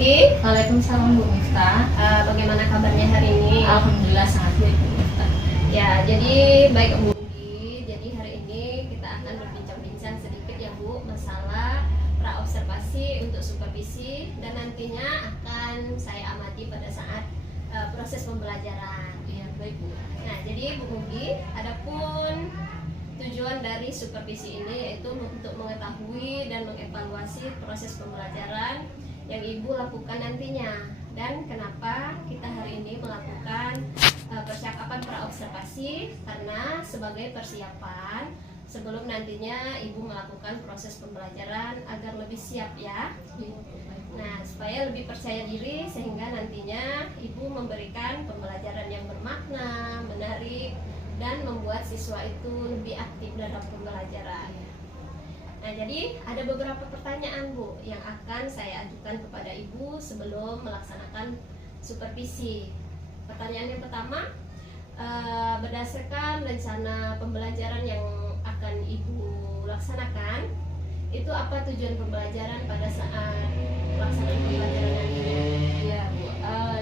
Mugi. Waalaikumsalam Bu Miftah. Bagaimana kabarnya hari ini? Alhamdulillah sangat baik Bu Miftah. Ya, jadi baik Bu Mugi. Jadi hari ini kita akan berbincang-bincang sedikit ya Bu masalah praobservasi untuk supervisi dan nantinya akan saya amati pada saat proses pembelajaran. Iya baik Bu. Nah, jadi Bu Mugi, adapun tujuan dari supervisi ini yaitu untuk mengetahui dan mengevaluasi proses pembelajaran yang Ibu lakukan nantinya dan kenapa kita hari ini melakukan percakapan praobservasi karena sebagai persiapan sebelum nantinya Ibu melakukan proses pembelajaran agar lebih siap ya. Nah, supaya lebih percaya diri sehingga nantinya Ibu memberikan pembelajaran yang bermakna, menarik dan membuat siswa itu lebih aktif dalam pembelajaran. Nah, jadi ada beberapa pertanyaan Bu yang akan saya ajukan kepada Ibu sebelum melaksanakan supervisi. Pertanyaan yang pertama, berdasarkan rencana pembelajaran yang akan Ibu laksanakan, itu apa tujuan pembelajaran pada saat pelaksanaan pembelajaran nanti? Ya Bu,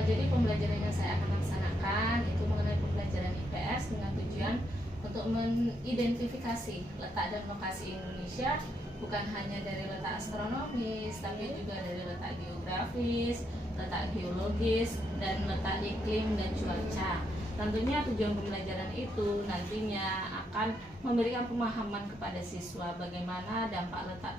jadi pembelajaran yang saya akan laksanakan itu mengenai pembelajaran IPS dengan tujuan untuk mengidentifikasi letak dan lokasi Indonesia bukan hanya dari letak astronomis tapi juga dari letak geografis, letak geologis, dan letak iklim dan cuaca. Tentunya tujuan pembelajaran itu nantinya akan memberikan pemahaman kepada siswa bagaimana dampak letak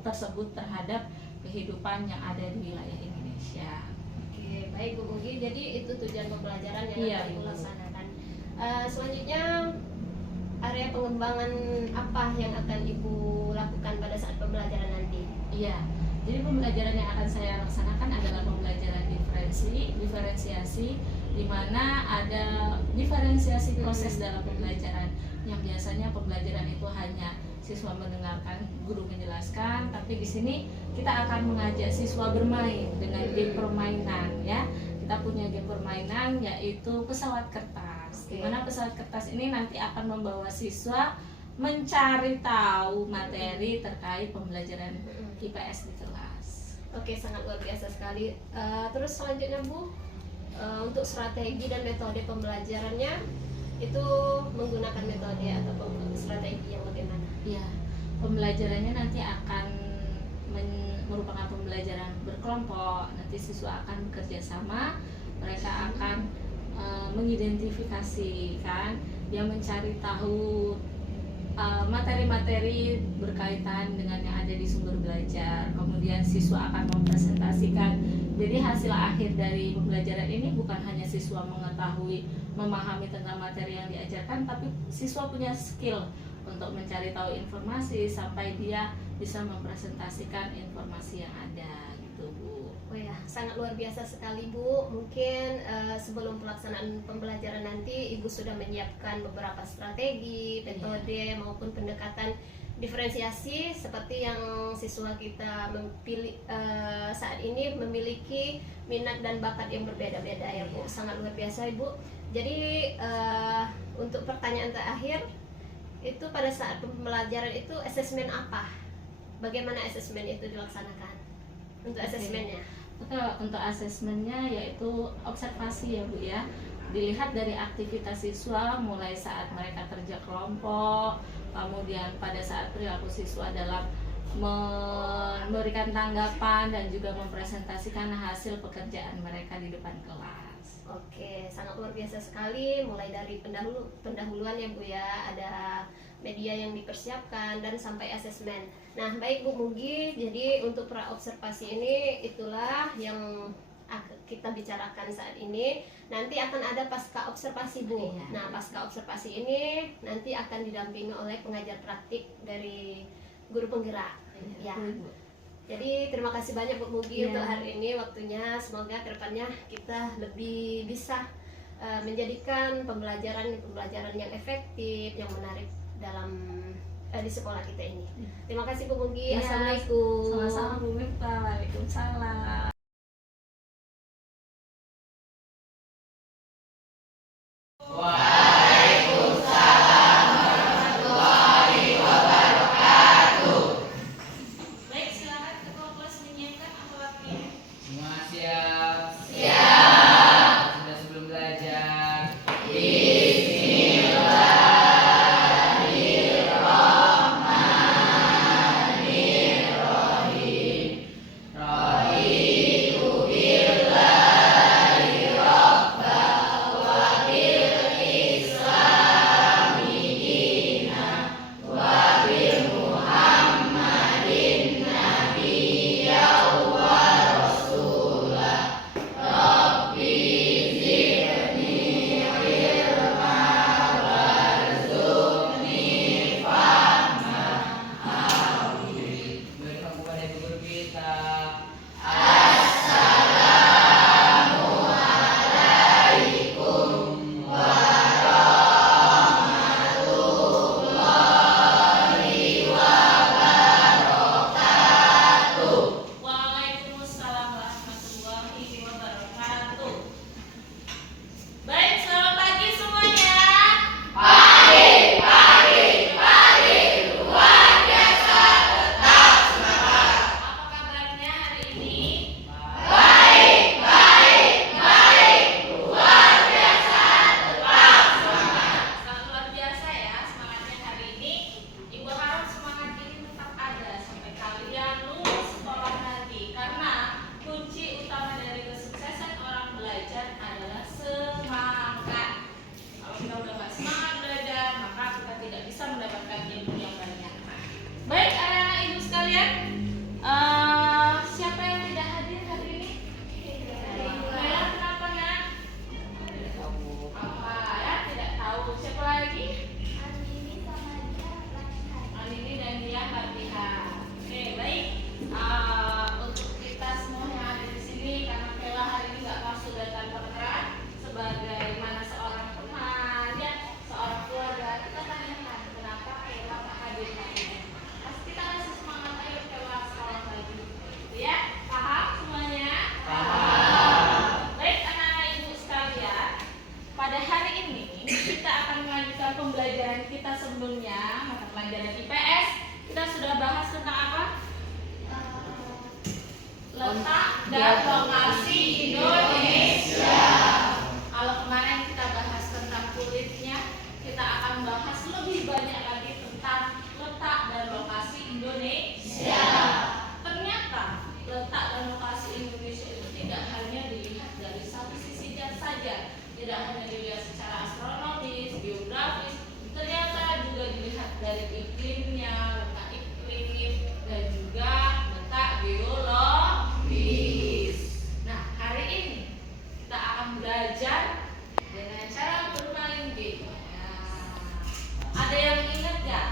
tersebut terhadap kehidupan yang ada di wilayah Indonesia. Oke, baik Bu Mugi. Jadi itu tujuan pembelajaran yang akan Ibu laksanakan. Selanjutnya, area pengembangan apa yang akan Ibu lakukan pada saat pembelajaran nanti? Iya, jadi pembelajaran yang akan saya laksanakan adalah pembelajaran diferensiasi, di mana ada diferensiasi proses dalam pembelajaran. Yang biasanya pembelajaran itu hanya siswa mendengarkan guru menjelaskan, tapi di sini kita akan mengajak siswa bermain dengan game permainan ya. Kita punya game permainan yaitu pesawat kertas. Di mana pesawat kertas ini nanti akan membawa siswa mencari tahu materi terkait pembelajaran IPS di kelas. Oke, sangat luar biasa sekali. Terus selanjutnya Bu, untuk strategi dan metode pembelajarannya itu menggunakan metode atau strategi yang bagaimana? Iya, pembelajarannya nanti akan merupakan pembelajaran berkelompok. Nanti siswa akan bekerja sama, mereka akan mengidentifikasi kan, dia mencari tahu materi-materi berkaitan dengan yang ada di sumber belajar. Kemudian siswa akan mempresentasikan. Jadi hasil akhir dari pembelajaran ini bukan hanya siswa mengetahui, memahami tentang materi yang diajarkan, tapi siswa punya skill untuk mencari tahu informasi sampai dia bisa mempresentasikan informasi yang ada gitu Bu. Oh ya, sangat luar biasa sekali Bu. Mungkin sebelum pelaksanaan pembelajaran nanti Ibu sudah menyiapkan beberapa strategi, metode maupun pendekatan diferensiasi seperti yang siswa kita memilih saat ini memiliki minat dan bakat yang berbeda-beda ya Bu. Sangat luar biasa Ibu. Jadi untuk pertanyaan terakhir, itu pada saat pembelajaran itu asesmen apa? Bagaimana asesmen itu dilaksanakan? Untuk asesmennya? Untuk asesmennya yaitu observasi ya Bu ya. Dilihat dari aktivitas siswa mulai saat mereka kerja kelompok, kemudian pada saat perilaku siswa dalam memberikan tanggapan dan juga mempresentasikan hasil pekerjaan mereka di depan kelas. Oke, sangat luar biasa sekali. Mulai dari pendahuluan ya Bu ya, ada media yang dipersiapkan dan sampai asesmen. Nah, baik Bu Mugi, jadi untuk praobservasi ini itulah yang kita bicarakan saat ini. Nanti akan ada pasca observasi Bu. Nah, pasca observasi ini nanti akan didampingi oleh pengajar praktik dari guru penggerak. Ya. Jadi terima kasih banyak Bu Mugi untuk hari ini waktunya. Semoga kedepannya kita lebih bisa menjadikan pembelajaran yang efektif, yang menarik dalam di sekolah kita ini. Terima kasih Bu Mugi. Assalamualaikum. Sama-sama Bu Miftah. Waalaikumsalam. Baik, silakan ketua kelas menyiapkan ampulnya. dan lokasi Indonesia. Kalau kemarin kita bahas tentang kulitnya, kita akan bahas lebih banyak lagi tentang letak dan lokasi Indonesia. Ternyata letak dan lokasi Indonesia itu tidak hanya dilihat dari satu sisi saja, tidak hanya dilihat secara astronomis, geografis, ternyata juga dilihat dari iklimnya, letak iklim, dan juga letak geologis. Nah, hari ini kita akan belajar dengan cara bermain game. Nah, ada yang ingat gak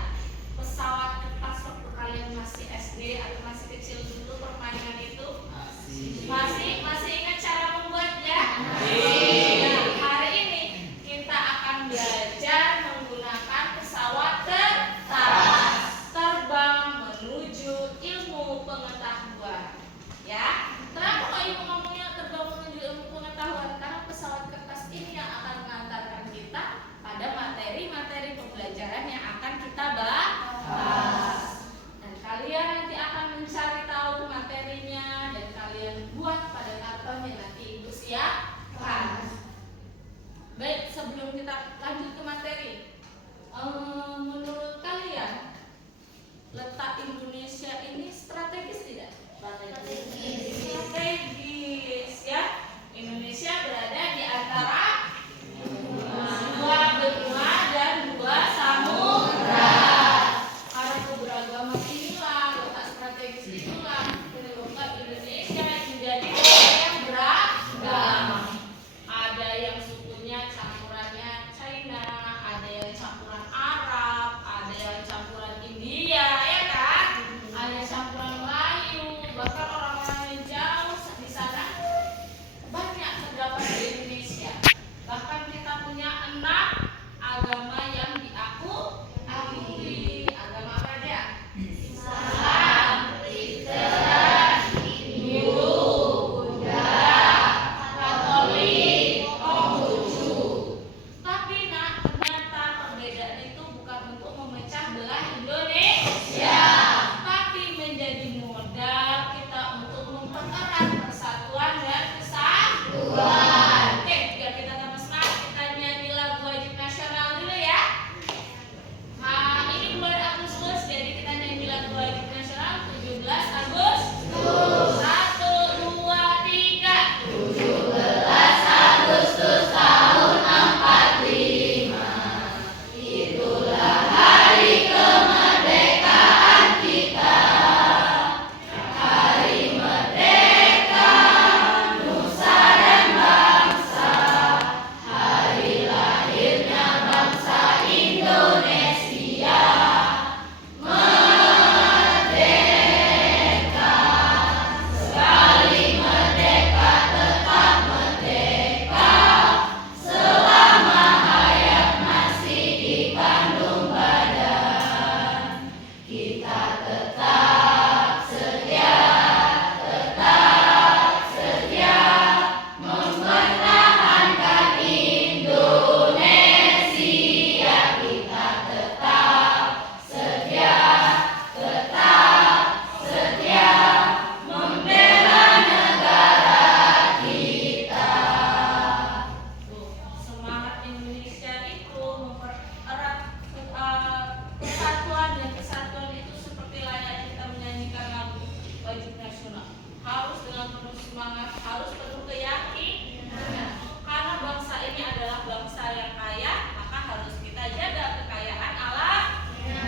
pesawat kertas waktu kalian masih SD atau masih kecil dulu permainan itu? Masih ingat cara membuatnya? Nah, hari ini kita akan belajar menggunakan pesawat kertas terbang menuju ilmu pengetahuan. Ya, kenapa kok ibu ngomongnya terbang menuju ilmu pengetahuan? Karena pesawat kertas ini yang akan mengantarkan kita pada materi-materi pembelajaran yang akan kita bahas. Dan kalian nanti akan mencari tahu materinya dan kalian buat pada kartonnya nanti ibu siapkan. Baik, sebelum kita lanjut ke materi, menurut kalian letak Indonesia ini strategis tidak? Strategis ya. Indonesia berada di antara dua benua dan dua samudra. Karena keberagaman inilah, letak strategis inilah menyebabkan Indonesia menjadi negara yang beragam. Ada yang sukunya campurannya China, ada yang campuran Arab, ada yang campuran India, ya kan? Ada campuran Melayu, bahkan orang-orang yang jauh di sana banyak terdapat di Indonesia. Bahkan kita punya 6 agama yang diakui. Agama apa aja? Islam, Kristen, Hindu, Buddha, Katolik, Konghucu. Tapi ternyata perbedaan itu bukan untuk memecah belah Indonesia, tapi menjadi modal kita untuk mempererat persatuan dan kesatuan. Oke, biar kita tambah semangat, kita nyanyi lagu wajib nasional dulu ya. Ini bulan Agustus, jadi kita nyanyi lagu wajib nasional 17 Agustus. 1, 2, 3. 17 Agustus tahun 45. Itulah hari kemerdekaan kita. Hari merdeka nusa dan bangsa. Hari lahirnya bangsa Indonesia. Merdeka, sekali merdeka tetap merdeka. Selama hayat masih dikandung badan, kita tetap setia mempertahankan Indonesia. Kita tetap setia membela negara kita. Semangat Indonesia itu mempererat persatuan dan kesatuan itu seperti layaknya kita menyanyikan lagu wajib nasional. Harus dengan penuh semangat, harus penuh keyakinan. Karena bangsa ini adalah bangsa yang kaya, maka harus kita jaga kekayaan alamnya.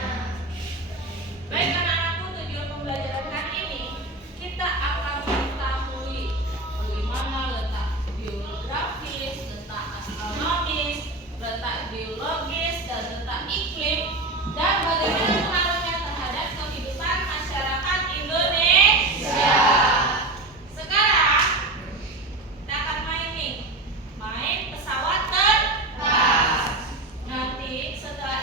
Baik anak-anakku, tujuan pembelajaran kali ini kita akan mengetahui bagaimana letak geografis, letak astronomis, letak geologis, dan letak iklim, dan bagaimana pengaruhnya terhadap kehidupan masyarakat Indonesia. Sekarang kita akan main pesawat kertas. Nanti setelah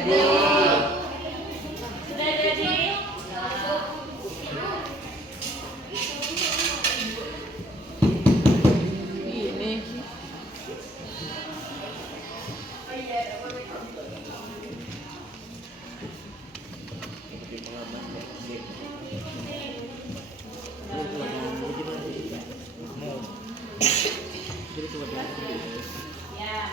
jadi. Sudah jadi? Ini. Ya.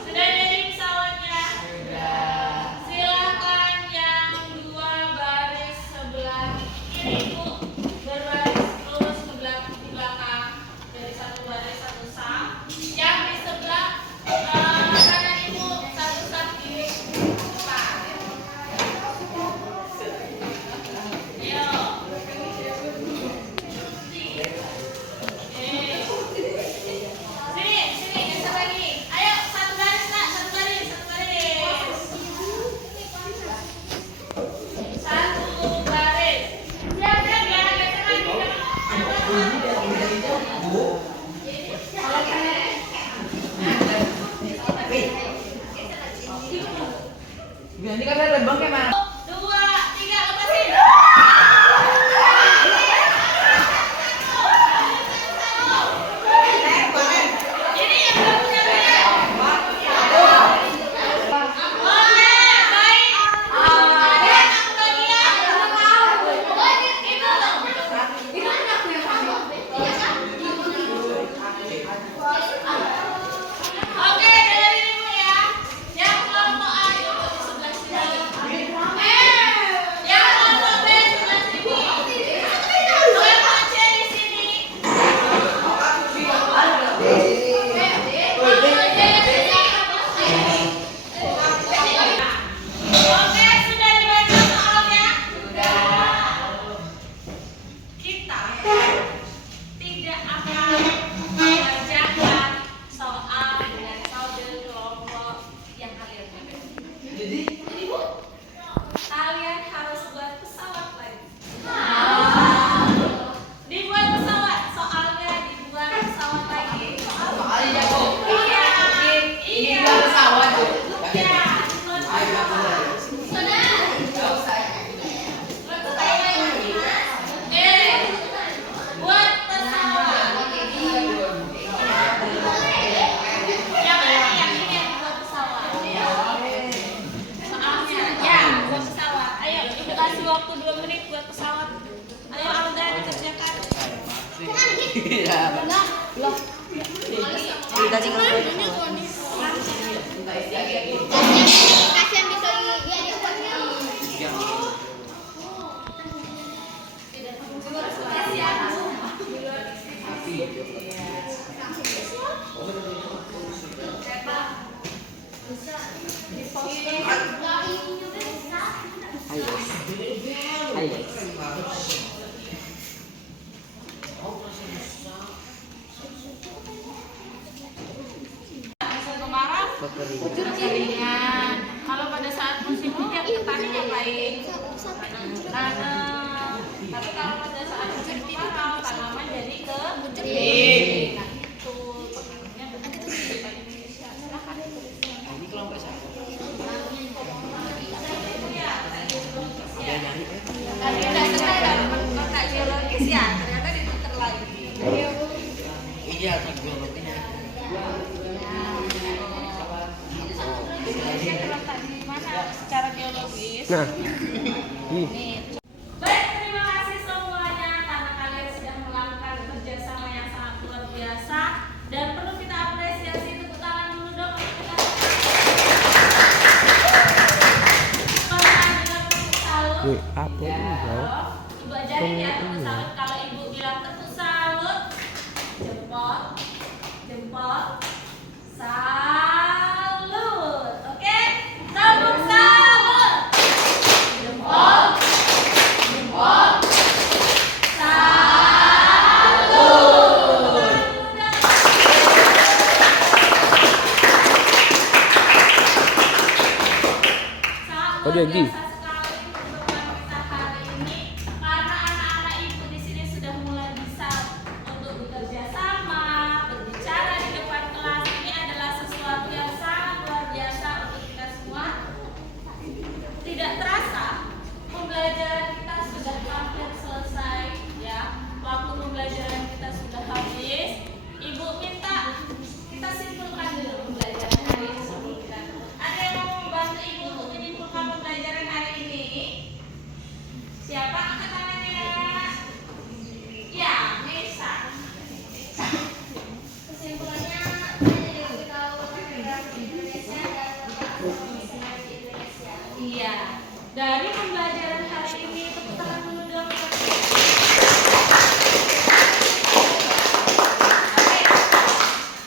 Sudah jadi pesawatnya? Silakan yang dua baris sebelah kiri Bu, berbaris lurus ke belakang dari satu baris satu saf. Yang di sebelah kanan Ibu satu saf di depan. Ayo. Sini, geser lagi. Ayo, satu baris, Nak. Satu baris. Satu baris. Siap-siap, jangan geser lagi. Ini kan ada lembang kayak mana? 2, 3, lepasin. Ini yang belum punya banyak. Oke, baik. Ada yang aku bagian? Oke, dengerin Ibu ya. Yang kelompok A duduk di sebelah sini. Yang kelompok B sebelah sini. Kelompok C di sini. Oke, sudah dibaca soalnya? Kita tidak akan mengerjakan soal dengan metode kelompok yang kalian pakai. Jadi Bu, kalian harus buat pesawat lagi. Dibuat pesawat, soalnya dibuat pesawat lagi. Soalnya Bu. Iya. Ini bukan pesawat Bu. Iya, dibuat pesawat. Buat pesawat. Yang ini yang buat pesawat. Soalnya, ya, buat pesawat. Ayo, Ibu kasih waktu 2 menit buat pesawat. Ayo, Alda dikerjakan. Iya. Kita tinggal Kasihan bisa Musim kemarau, kekeringan. Kalau pada saat musim hujan, petani ngapain? Tanam. Tapi kalau pada saat musim kemarau, tanaman jadi kering. Nah, itu pengaruhnya dengan kehidupan Indonesia. Silakan. Ini kelompok saya. Kalian datang dalam kota geologis ya, ternyata diputar lagi. Iya, teknologinya. Indonesia terletak di mana secara geologis? Nah, Nih. Baik, terima kasih semuanya karena kalian sudah melakukan kerjasama yang sangat luar biasa dan perlu kita apresiasi. Tepuk tangan dulu dong untuk kita. Pernah dengar tepuk salut? apa ini bro? Ibu ajarin ya tepuk salut. Kalau ibu bilang tepuk salut, jempol, salut. Oke? Tepuk salut. Jempol, salut. Gigi. biasa sekali pertemuan kita hari ini karena anak-anak ibu di sini sudah mulai bisa untuk bekerja sama, berbicara di depan kelas. Ini adalah sesuatu yang sangat luar biasa untuk kita semua. Tidak terasa pembelajaran kita sudah hampir selesai ya. Waktu pembelajaran kita sudah habis. Ibu minta kita simpulkan dulu pembelajaran hari ini sebelum kita. Ada yang mau membantu ibu untuk menyimpulkan pembelajaran hari ini? Siapa angkat tangannya? Ya, Nisa. Kesimpulannya tadi diberitahu geografi Indonesia dan letak posisi Indonesia. Iya. Dari pembelajaran hari ini tepuk tangan dulu dong.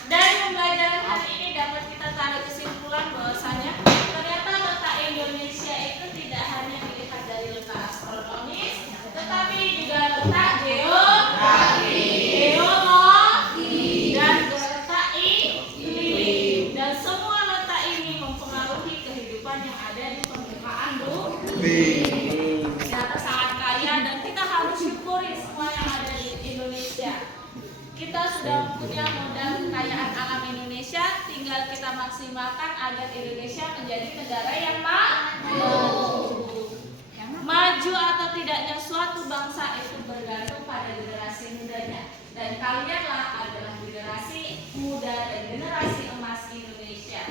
Dari pembelajaran hari ini dapat kita tarik kesimpulan bahwasanya ternyata letak Indonesia itu tidak hanya dilihat dari letak astronomis, tetapi juga letak geografi, geologi, dan letak iklim. Dan semua letak ini mempengaruhi kehidupan yang ada di permukaan bumi. Ternyata sangat kaya dan kita harus syukuri semua yang ada di Indonesia. Kita sudah punya modal kekayaan alam Indonesia, tinggal kita maksimalkan agar Indonesia menjadi negara yang maju. Maju atau tidaknya suatu bangsa itu bergantung pada generasi mudanya. Dan kalianlah adalah generasi muda dan generasi emas Indonesia.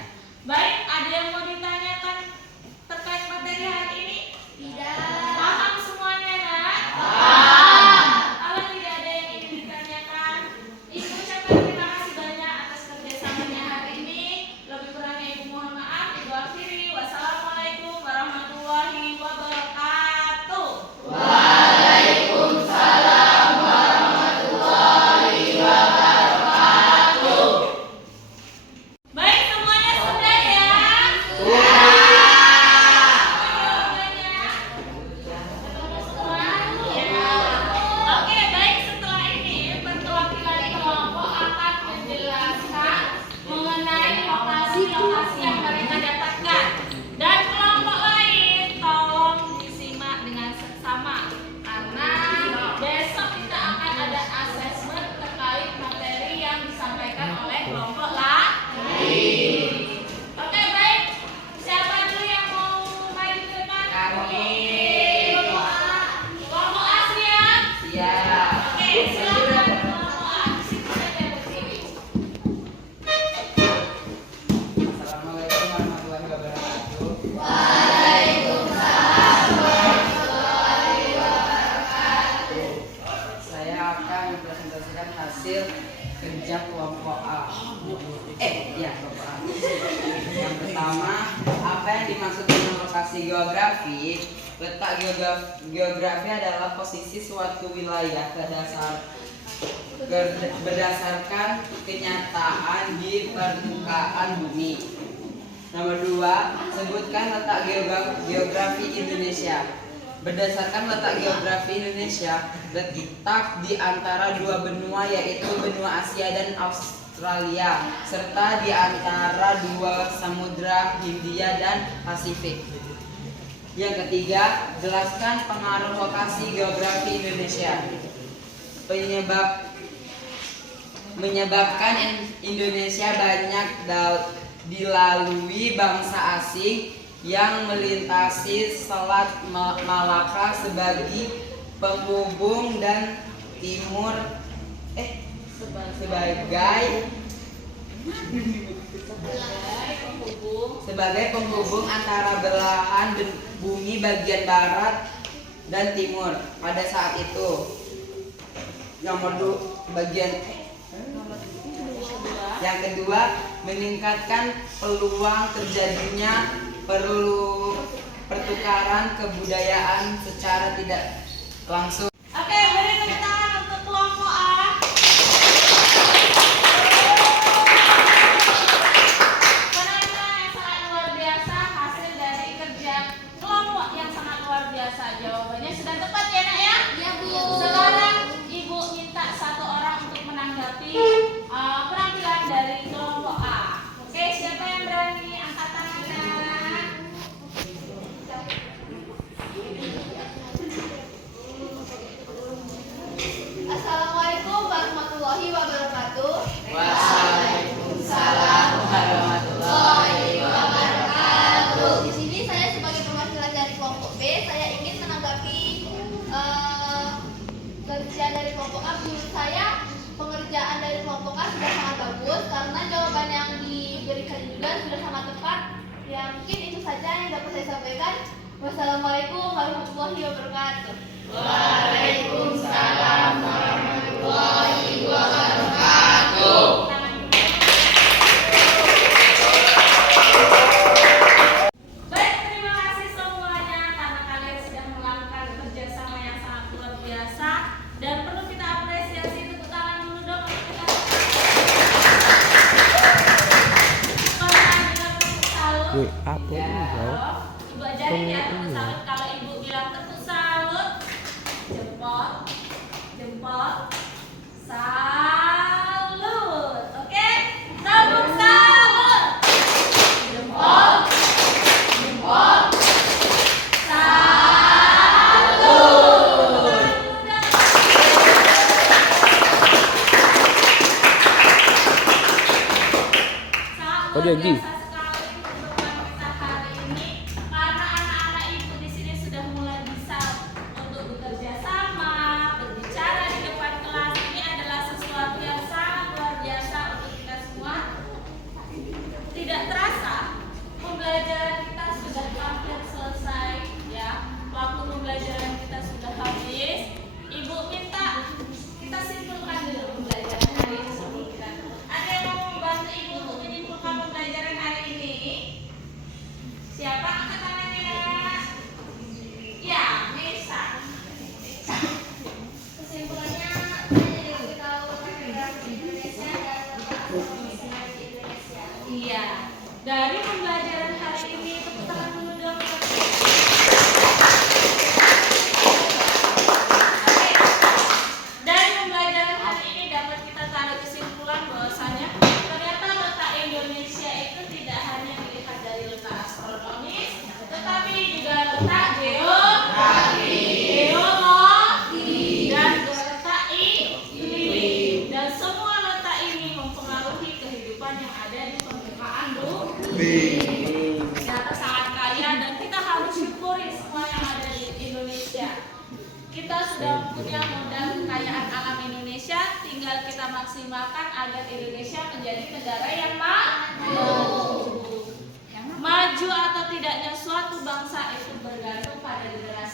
Baik, ada yang mau ditanyakan terkait materi hari ini? Tidak. Paham semuanya, nak? Kalau tidak ada yang ingin ditanyakan, Ibu ucapkan terima kasih banyak atas kerjasamanya hari ini. Lebih kurangnya Ibu mohon maaf. Ibu akhiri. Wassalamualaikum warahmatullahi wabarakatuh. Baik, semuanya sudah ya? Oke, baik, setelah ini perwakilan kelompok akan menjelaskan mengenai lokasi-lokasi yang mereka dapatkan. Dan kelompok lain tolong disimak dengan seksama karena besok kita akan ada asesmen terkait materi yang disampaikan oleh kelompok lain. Oke, baik. Siapa dulu yang mau main ke depan? Kelompok A. Kelompok A siap? Siap. Oke, silakan kelompok A. Di situ saja berdiri. Assalamualaikum warahmatullahi wabarakatuh. Saya akan mempresentasikan hasil kerja kelompok A. Kelompok A. Yang pertama, apa yang dimaksud dengan lokasi geografi? Letak geografi adalah posisi suatu wilayah berdasarkan kenyataan di permukaan bumi. Nomor 2, sebutkan letak geografi Indonesia. Berdasarkan letak geografi Indonesia, letak di antara dua benua yaitu benua Asia dan Australia, serta di antara dua samudra Hindia dan Pasifik. Yang ketiga, jelaskan pengaruh lokasi geografi Indonesia. Menyebabkan Indonesia banyak dilalui bangsa asing yang melintasi Selat Malaka sebagai penghubung dan sebagai penghubung antara belahan bumi bagian barat dan timur pada saat itu. Yang kedua, meningkatkan peluang terjadinya pertukaran kebudayaan secara tidak langsung. Oke, beri tepuk tangan untuk kelompok A. Penampilan yang sangat luar biasa, hasil dari kerja kelompok yang sangat luar biasa. Jawabannya sudah tepat ya, Nak ya? Iya, Bu. Sekarang Ibu minta satu orang untuk menanggapi penampilan dari kelompok A. Oke, siapa yang berani angkat tangan? sudah sangat tepat. Ya mungkin itu saja yang dapat saya sampaikan. Wassalamualaikum warahmatullahi wabarakatuh. Waalaikumsalam warahmatullahi wabarakatuh. Baik, terima kasih semuanya karena kalian sudah melakukan kerjasama yang sangat luar biasa dan perlu kita apresiasi. Tepuk tangan dulu dong untuk kita. Pernah dengar tepuk salut? apa ini bro? Ibu ajarin ya tepuk salut. Kalau ibu bilang tepuk salut, jempol, jempol, salut. Oke, tepuk salut. Jempol, jempol, salut. Oh, dia Gi. Biasa sekali kehidupan kita hari ini karena anak-anak ibu di sini sudah mulai bisa untuk bekerja sama, berbicara di depan kelas. Ini adalah sesuatu yang sangat luar biasa untuk kita semua. Tidak terasa pembelajaran kita sudah hampir selesai ya. Waktu pembelajaran kita sudah habis. Ibu minta kita simpulkan dulu pembelajaran hari ini sebelum kita. Ada yang mau membantu ibu untuk menyimpulkan pembelajaran hari ini? Siapa angkat tangannya? Ya, Nisa. Kesimpulannya saya dikasih tahu tentang Indonesia dan Indonesia. Iya. Dari pembelajaran hari ini tepuk tangan dulu dong. Dari pembelajaran hari ini dapat kita tarik kesimpulan bahwasanya ternyata letak Indonesia itu tidak hanya dilihat dari letak astronomis, tetapi juga letak geologi dan juga letak iklim. Dan semua letak ini mempengaruhi kehidupan yang ada di permukaan bumi. Ternyata sangat kaya dan kita harus syukuri semua yang ada di Indonesia. Kita sudah punya modal kekayaan alam Indonesia, tinggal kita maksimalkan agar Indonesia menjadi negara yang maju. Maju atau tidaknya suatu bangsa itu bergantung pada generasi